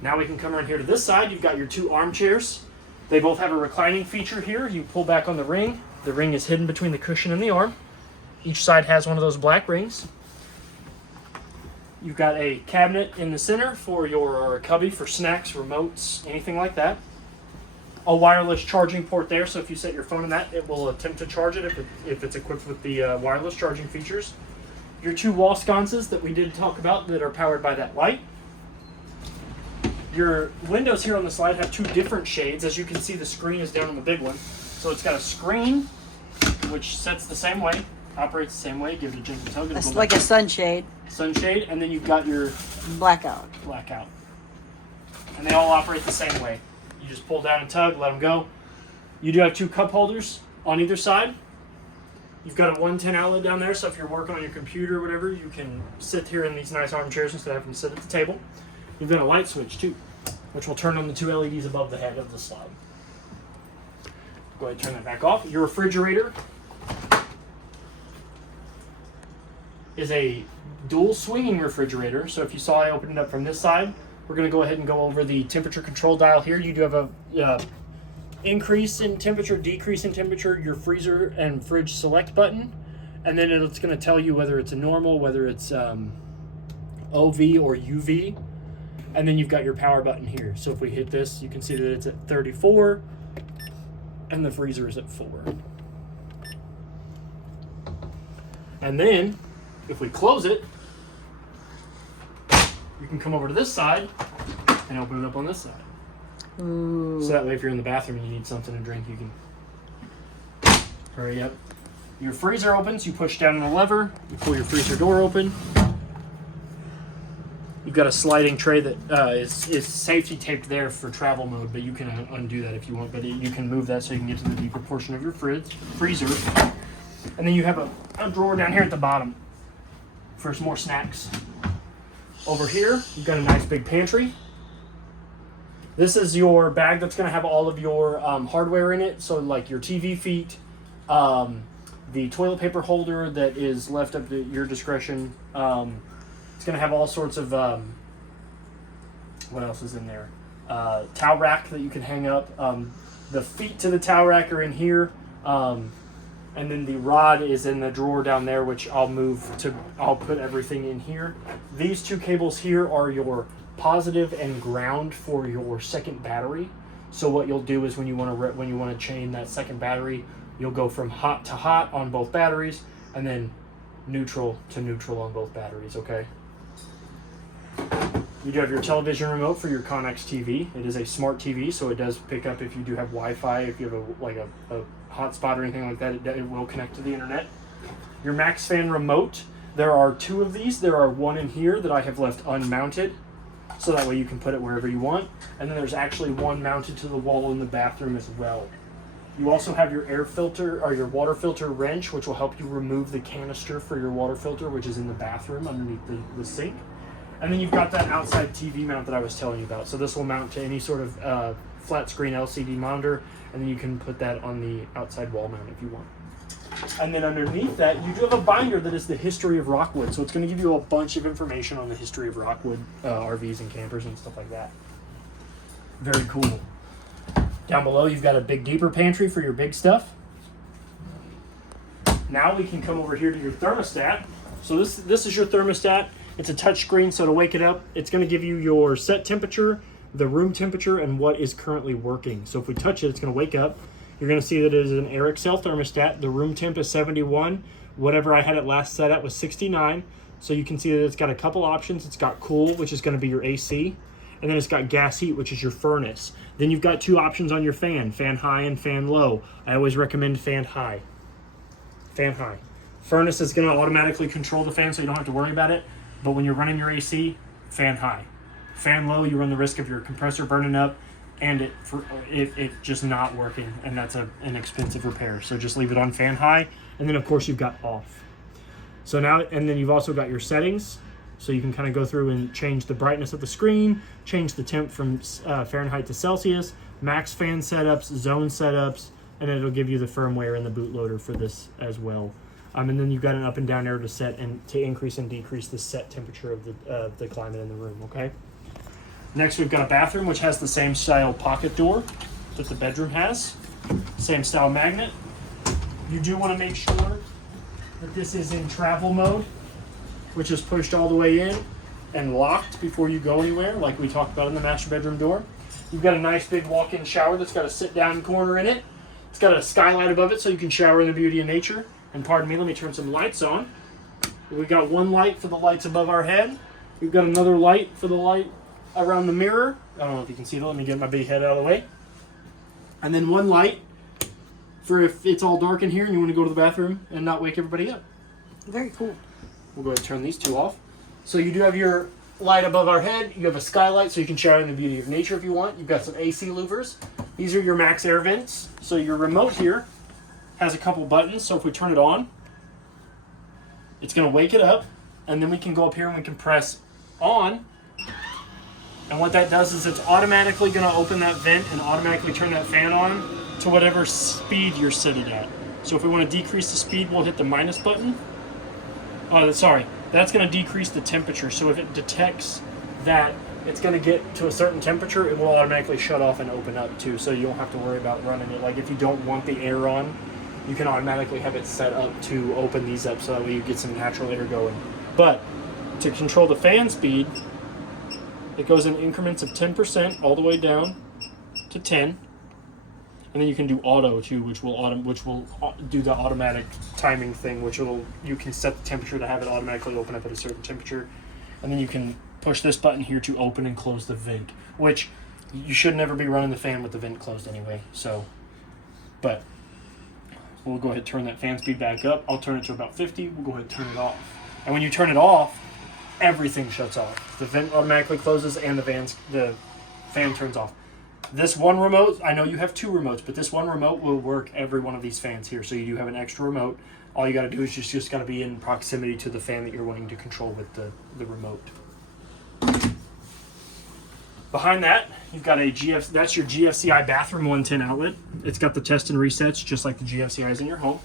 Now we can come around here to this side. You've got your 2 armchairs. They both have a reclining feature here. You pull back on the ring. The ring is hidden between the cushion and the arm. Each side has one of those black rings. You've got a cabinet in the center for your cubby for snacks, remotes, anything like that. A wireless charging port there, so if you set your phone in that, it will attempt to charge it if it's equipped with the wireless charging features. Your 2 wall sconces that we did talk about that are powered by that light. Your windows here on the slide have 2 different shades. As you can see, the screen is down on the big one. So it's got a screen, which sets the same way, operates the same way, give it a gentle tug. It's like a sunshade. Sunshade, and then you've got your Blackout. blackout. And they all operate the same way. You just pull down and tug, let them go. You do have 2 cup holders on either side. You've got a 110 outlet down there, so if you're working on your computer or whatever, you can sit here in these nice armchairs instead of having to sit at the table. You've got a light switch too, which will turn on the 2 LEDs above the head of the slide. Go ahead and turn that back off. Your refrigerator is a dual swinging refrigerator. So if you saw I opened it up from this side, we're going to go ahead and go over the temperature control dial here. You do have a increase in temperature, decrease in temperature, your freezer and fridge select button, and then it's going to tell you whether it's a normal, whether it's OV or UV, and then you've got your power button here. So if we hit this, you can see that it's at 34 and the freezer is at 4. And then if we close it, you can come over to this side and open it up on this side. Ooh. So that way if you're in the bathroom and you need something to drink, you can hurry up. Your freezer opens, you push down on the lever, you pull your freezer door open. You've got a sliding tray that is safety taped there for travel mode, but you can undo that if you want, but you can move that so you can get to the deeper portion of your freezer. And then you have a drawer down here at the bottom for some more snacks. Over here, you've got a nice big pantry. This is your bag that's going to have all of your hardware in it. So like your TV feet, the toilet paper holder that is left up to your discretion. It's going to have all sorts of, what else is in there? Towel rack that you can hang up. The feet to the towel rack are in here. And then the rod is in the drawer down there, which I'll put everything in here. These 2 cables here are your positive and ground for your second battery. So what you'll do is when you want to chain that second battery, you'll go from hot to hot on both batteries, and then neutral to neutral on both batteries. Okay. You do have your television remote for your Connex TV. It is a smart TV, so it does pick up if you do have Wi-Fi, if you have a hotspot or anything like that, it will connect to the internet. Your Max Fan remote, there are 2 of these. There are 1 in here that I have left unmounted, so that way you can put it wherever you want. And then there's actually 1 mounted to the wall in the bathroom as well. You also have your air filter or your water filter wrench, which will help you remove the canister for your water filter, which is in the bathroom underneath the sink. And then you've got that outside TV mount that I was telling you about. So this will mount to any sort of flat screen LCD monitor, and then you can put that on the outside wall mount if you want. And then underneath that, you do have a binder that is the history of Rockwood. So it's going to give you a bunch of information on the history of Rockwood RVs and campers and stuff like that. Very cool. Down below, you've got a big deeper pantry for your big stuff. Now we can come over here to your thermostat. So this is your thermostat. It's a touch screen, so to wake it up, it's going to give you your set temperature, the room temperature, and what is currently working. So if we touch it, it's going to wake up. You're going to see that it is an Air Excel thermostat. The room temp is 71. Whatever I had it last set at was 69. So you can see that it's got a couple options. It's got cool, which is going to be your AC. And then it's got gas heat, which is your furnace. Then you've got 2 options on your fan high and fan low. I always recommend fan high. Fan high. Furnace is going to automatically control the fan, so you don't have to worry about it. But when you're running your AC, fan high. Fan low, you run the risk of your compressor burning up and it just not working, and that's an expensive repair. So just leave it on fan high, and then of course you've got off. So now, and then you've also got your settings, so you can kind of go through and change the brightness of the screen, change the temp from Fahrenheit to Celsius, max fan setups, zone setups, and it'll give you the firmware and the bootloader for this as well. And then you've got an up and down arrow to set and to increase and decrease the set temperature of the climate in the room, okay? Next, we've got a bathroom, which has the same style pocket door that the bedroom has. Same style magnet. You do want to make sure that this is in travel mode, which is pushed all the way in and locked before you go anywhere, like we talked about in the master bedroom door. You've got a nice big walk-in shower that's got a sit-down corner in it. It's got a skylight above it so you can shower in the beauty of nature. And pardon me, let me turn some lights on. We've got 1 light for the lights above our head. We've got another light for the light around the mirror. I don't know if you can see that. Let me get my big head out of the way. And then 1 light for if it's all dark in here and you want to go to the bathroom and not wake everybody up. Very cool. We'll go ahead and turn these 2 off. So you do have your light above our head. You have a skylight so you can shower in the beauty of nature if you want. You've got some AC louvers. These are your max air vents. So your remote here has a couple buttons. So if we turn it on, it's going to wake it up. And then we can go up here and we can press on. And what that does is it's automatically going to open that vent and automatically turn that fan on to whatever speed you're sitting at. So if we want to decrease the speed, we'll hit the minus button. Oh, sorry. That's going to decrease the temperature. So if it detects that it's going to get to a certain temperature, it will automatically shut off and open up too. So you don't have to worry about running it. Like if you don't want the air on, you can automatically have it set up to open these up so that way you get some natural air going. But to control the fan speed, it goes in increments of 10% all the way down to 10. And then you can do auto too, which will do the automatic timing thing, you can set the temperature to have it automatically open up at a certain temperature. And then you can push this button here to open and close the vent, which you should never be running the fan with the vent closed anyway. So, but we'll go ahead and turn that fan speed back up. I'll turn it to about 50. We'll go ahead and turn it off. And when you turn it off, everything shuts off. The vent automatically closes and the fan turns off. This one remote, I know you have 2 remotes, but this one remote will work every one of these fans here. So you do have an extra remote. All you got to do is just got to be in proximity to the fan that you're wanting to control with the remote. Behind that, you've got that's your GFCI bathroom 110 outlet. It's got the test and resets just like the GFCIs in your home.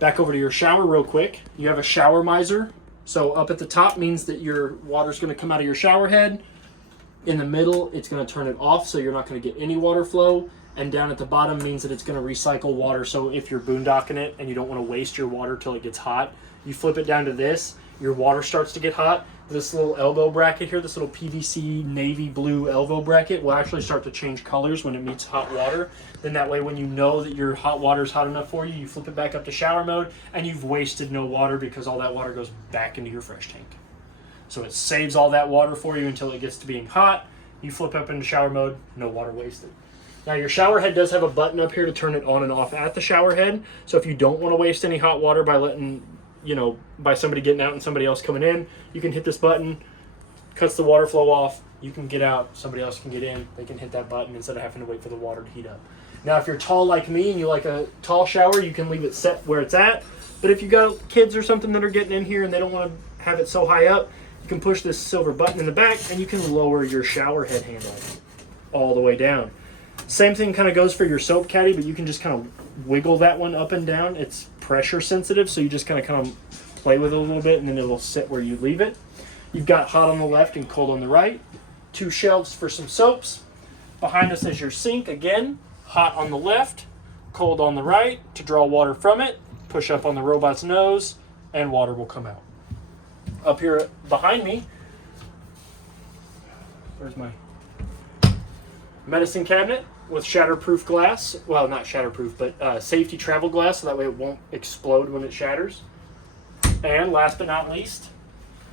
Back over to your shower real quick. You have a shower miser. So up at the top means that your water's going to come out of your shower head. In the middle, it's going to turn it off so you're not going to get any water flow. And down at the bottom means that it's going to recycle water. So if you're boondocking it and you don't want to waste your water till it gets hot, you flip it down to this, your water starts to get hot. This little elbow bracket here, this little PVC navy blue elbow bracket will actually start to change colors when it meets hot water. Then that way when you know that your hot water is hot enough for you, you flip it back up to shower mode and you've wasted no water because all that water goes back into your fresh tank. So it saves all that water for you until it gets to being hot. You flip up into shower mode, no water wasted. Now your shower head does have a button up here to turn it on and off at the shower head. So if you don't want to waste any hot water by letting, by somebody getting out and somebody else coming in, you can hit this button, cuts the water flow off. You can get out, somebody else can get in. They can hit that button instead of having to wait for the water to heat up. Now if you're tall like me and you like a tall shower, you can leave it set where it's at. But if you got kids or something that are getting in here and they don't want to have it so high up, you can push this silver button in the back and you can lower your shower head handle all the way down. Same thing kind of goes for your soap caddy, but you can just kind of wiggle that one up and down. It's pressure sensitive, so you just kind of play with it a little bit and then it'll sit where you leave it. You've got hot on the left and cold on the right. 2 shelves for some soaps. Behind us is your sink. Again, hot on the left, cold on the right. To draw water from it, push up on the robot's nose and water will come out. Up here behind me, where's my medicine cabinet with shatterproof glass. Well, not shatterproof, but safety travel glass, so that way it won't explode when it shatters. And last but not least,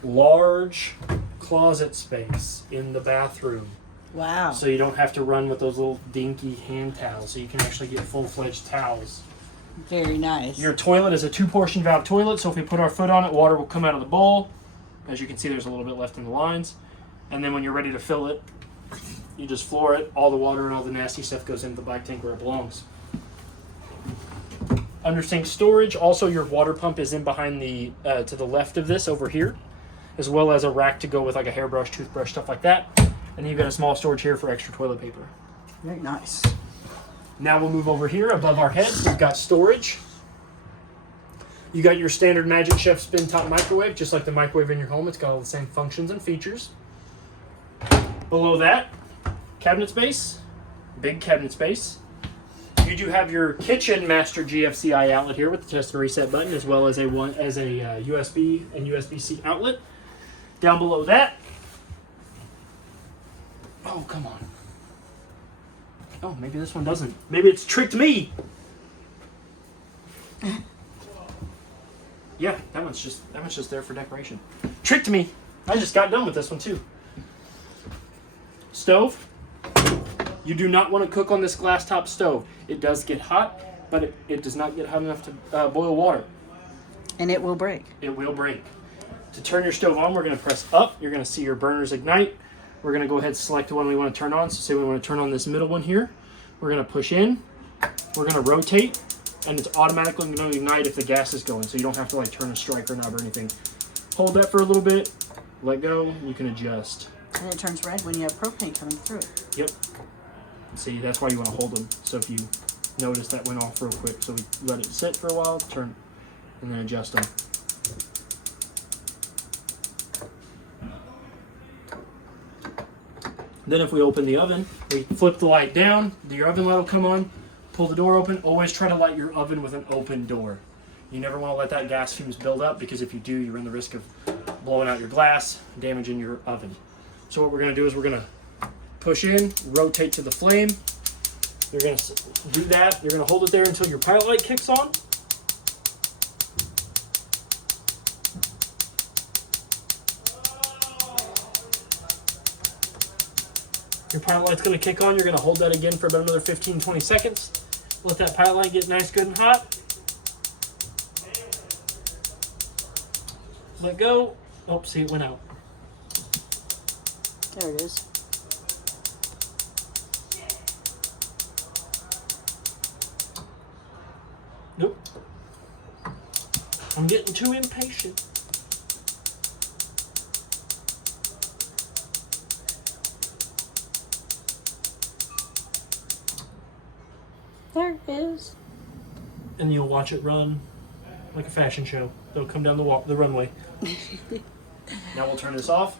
large closet space in the bathroom. Wow. So you don't have to run with those little dinky hand towels, so you can actually get full-fledged towels. Very nice. Your toilet is a 2-portion valve toilet, so if we put our foot on it, water will come out of the bowl. As you can see, there's a little bit left in the lines. And then when you're ready to fill it, you just floor it. All the water and all the nasty stuff goes into the bike tank where it belongs. Under sink storage, also your water pump is in behind the to the left of this over here, as well as a rack to go with like a hairbrush, toothbrush, stuff like that. And then you've got a small storage here for extra toilet paper. Very nice. Now we'll move over here above our heads. We've got storage. You got your standard Magic Chef spin top microwave, just like the microwave in your home. It's got all the same functions and features. Below that, cabinet space, big cabinet space. You do have your kitchen master GFCI outlet here with the test and reset button, as well as a USB and USB-C outlet. Down below that, oh come on. Oh, maybe this one doesn't. Maybe it's tricked me. Yeah, that one's just there for decoration. Tricked me. I just got done with this one too. Stove. You do not want to cook on this glass top stove. It does get hot, but it does not get hot enough to boil water. And it will break. It will break. To turn your stove on, we're going to press up. You're going to see your burners ignite. We're going to go ahead and select the one we want to turn on. So say we want to turn on this middle one here. We're going to push in. We're going to rotate. And it's automatically going to ignite if the gas is going. So you don't have to like turn a striker knob or anything. Hold that for a little bit. Let go. And you can adjust. And it turns red when you have propane coming through it. Yep. See, that's why you want to hold them. So if you notice that went off real quick. So we let it sit for a while, turn, and then adjust them. Then if we open the oven, we flip the light down, your oven light will come on, pull the door open. Always try to light your oven with an open door. You never want to let that gas fumes build up, because if you do, you run the risk of blowing out your glass, damaging your oven. So what we're going to do is we're going to push in, rotate to the flame. You're going to do that. You're going to hold it there until your pilot light kicks on. Your pilot light's going to kick on. You're going to hold that again for about another 15-20 seconds. Let that pilot light get nice, good, and hot. Let go. Oh, see, it went out. There it is. Nope. I'm getting too impatient. There it is. And you'll watch it run like a fashion show. It'll come down the runway. Now we'll turn this off.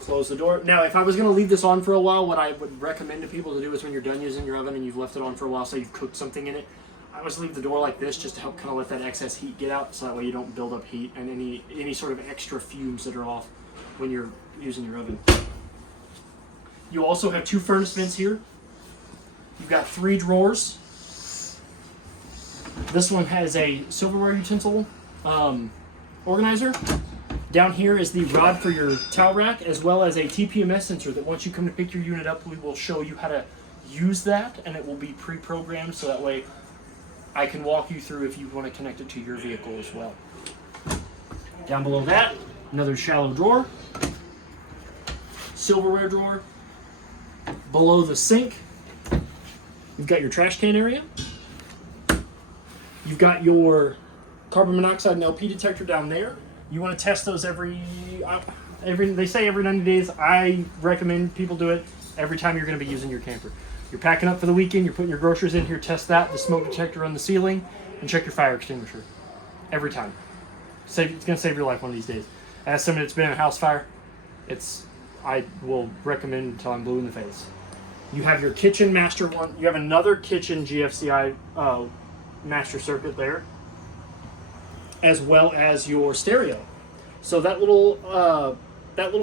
Close the door. Now, if I was going to leave this on for a while, what I would recommend to people to do is when you're done using your oven and you've left it on for a while, so you've cooked something in it, I always leave the door like this just to help kind of let that excess heat get out, so that way you don't build up heat and any sort of extra fumes that are off when you're using your oven. You also have 2 furnace vents here. You've got 3 drawers. This one has a silverware utensil organizer. Down here is the rod for your towel rack, as well as a TPMS sensor that once you come to pick your unit up, we will show you how to use that, and it will be pre-programmed, so that way I can walk you through if you want to connect it to your vehicle as well. Down below that, another shallow drawer, silverware drawer. Below the sink, you've got your trash can area. You've got your carbon monoxide and LP detector down there. You want to test those every they say every 90 days. I recommend people do it every time you're going to be using your camper. You're packing up for the weekend, you're putting your groceries in here, test that, the smoke detector on the ceiling, and check your fire extinguisher. Every time. It's going to save your life one of these days. As someone that's been in a house fire, I will recommend until I'm blue in the face. You have your kitchen master one. You have another kitchen GFCI master circuit there, as well as your stereo. So that little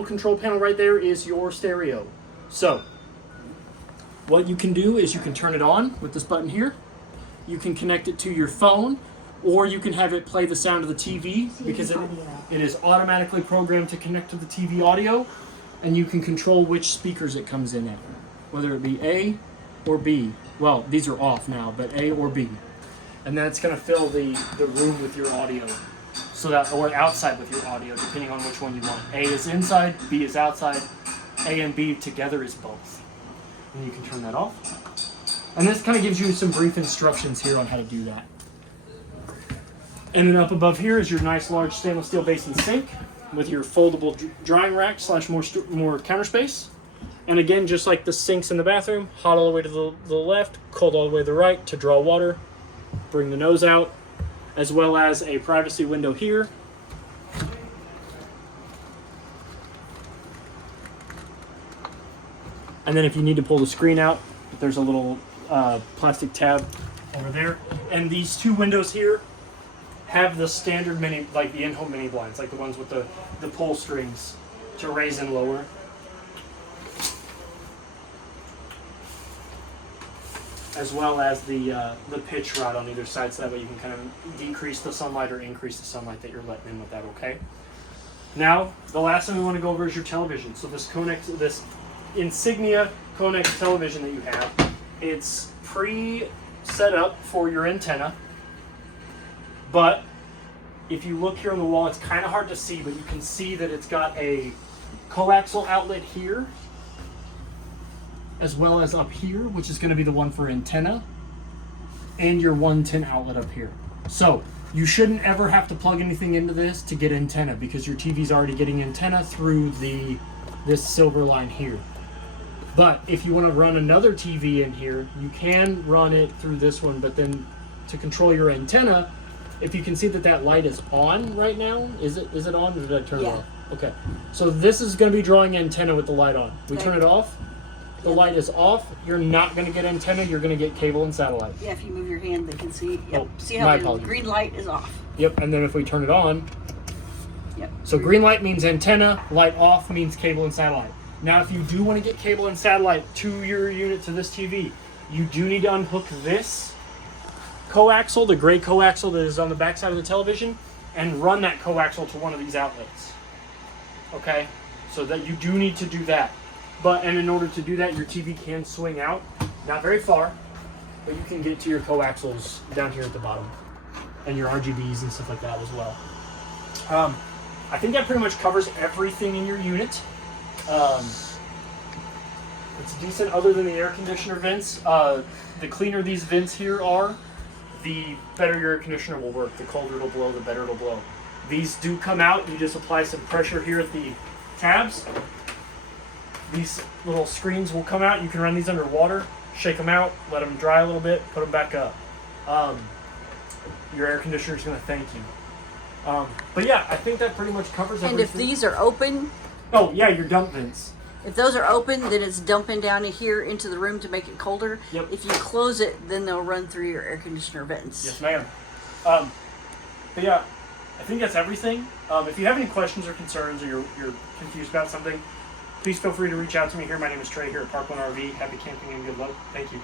control panel right there is your stereo. So what you can do is you can turn it on with this button here. You can connect it to your phone, or you can have it play the sound of the TV, because it is automatically programmed to connect to the TV audio, and you can control which speakers it comes in at, whether it be A or B. Well, these are off now, but A or B. And then it's going to fill the room with your audio, so that, or outside with your audio, depending on which one you want. A is inside, B is outside. A and B together is both. And you can turn that off. And this kind of gives you some brief instructions here on how to do that. And then up above here is your nice large stainless steel basin sink with your foldable drying rack / more counter space. And again, just like the sinks in the bathroom, hot all the way to the left, cold all the way to the right to draw water, bring the nose out, as well as a privacy window here. And then if you need to pull the screen out, there's a little plastic tab over there. And these two windows here have the standard mini, like the in-home mini blinds, like the ones with the pull strings to raise and lower. As well as the pitch rod on either side, so that way you can kind of decrease the sunlight or increase the sunlight that you're letting in with that, okay? Now, the last thing we want to go over is your television. So this Insignia Connex television that you have, it's pre-set up for your antenna, but if you look here on the wall, it's kind of hard to see, but you can see that it's got a coaxial outlet here, as well as up here, which is going to be the one for antenna, and your 110 outlet up here. So you shouldn't ever have to plug anything into this to get antenna, because your TV's already getting antenna through this silver line here. But if you want to run another TV in here, you can run it through this one, but then to control your antenna, if you can see that light is on right now, is it on, or did I turn it off? Okay, so this is going to be drawing antenna with the light on. We turn it off, the light is off, you're not going to get antenna, you're going to get cable and satellite. Yeah, if you move your hand, they can see. Yep. Oh, See how the green light is off. Yep, and then if we turn it on, yep. So green light means antenna, light off means cable and satellite. Now, if you do want to get cable and satellite to your unit, to this TV, you do need to unhook this coaxial, the gray coaxial that is on the back side of the television, and run that coaxial to one of these outlets. Okay? So that you do need to do that. And in order to do that, your TV can swing out, not very far, but you can get to your coaxials down here at the bottom, and your RGBs and stuff like that as well. I think that pretty much covers everything in your unit. It's decent other than the air conditioner vents. The cleaner these vents here are, the better your air conditioner will work. The colder it'll blow, the better it'll blow. These do come out. You just apply some pressure here at the tabs. These little screens will come out. You can run these under water, shake them out, let them dry a little bit, put them back up. Your air conditioner is going to thank you. But yeah, I think that pretty much covers everything. And if these are open, oh yeah, your dump vents. if those are open, then it's dumping down here into the room to make it colder. Yep. If you close it, then they'll run through your air conditioner vents. Yes, ma'am. But yeah, I think that's everything. If you have any questions or concerns, or you're confused about something, please feel free to reach out to me here. My name is Trey here at Parkland RV. Happy camping and good luck. Thank you.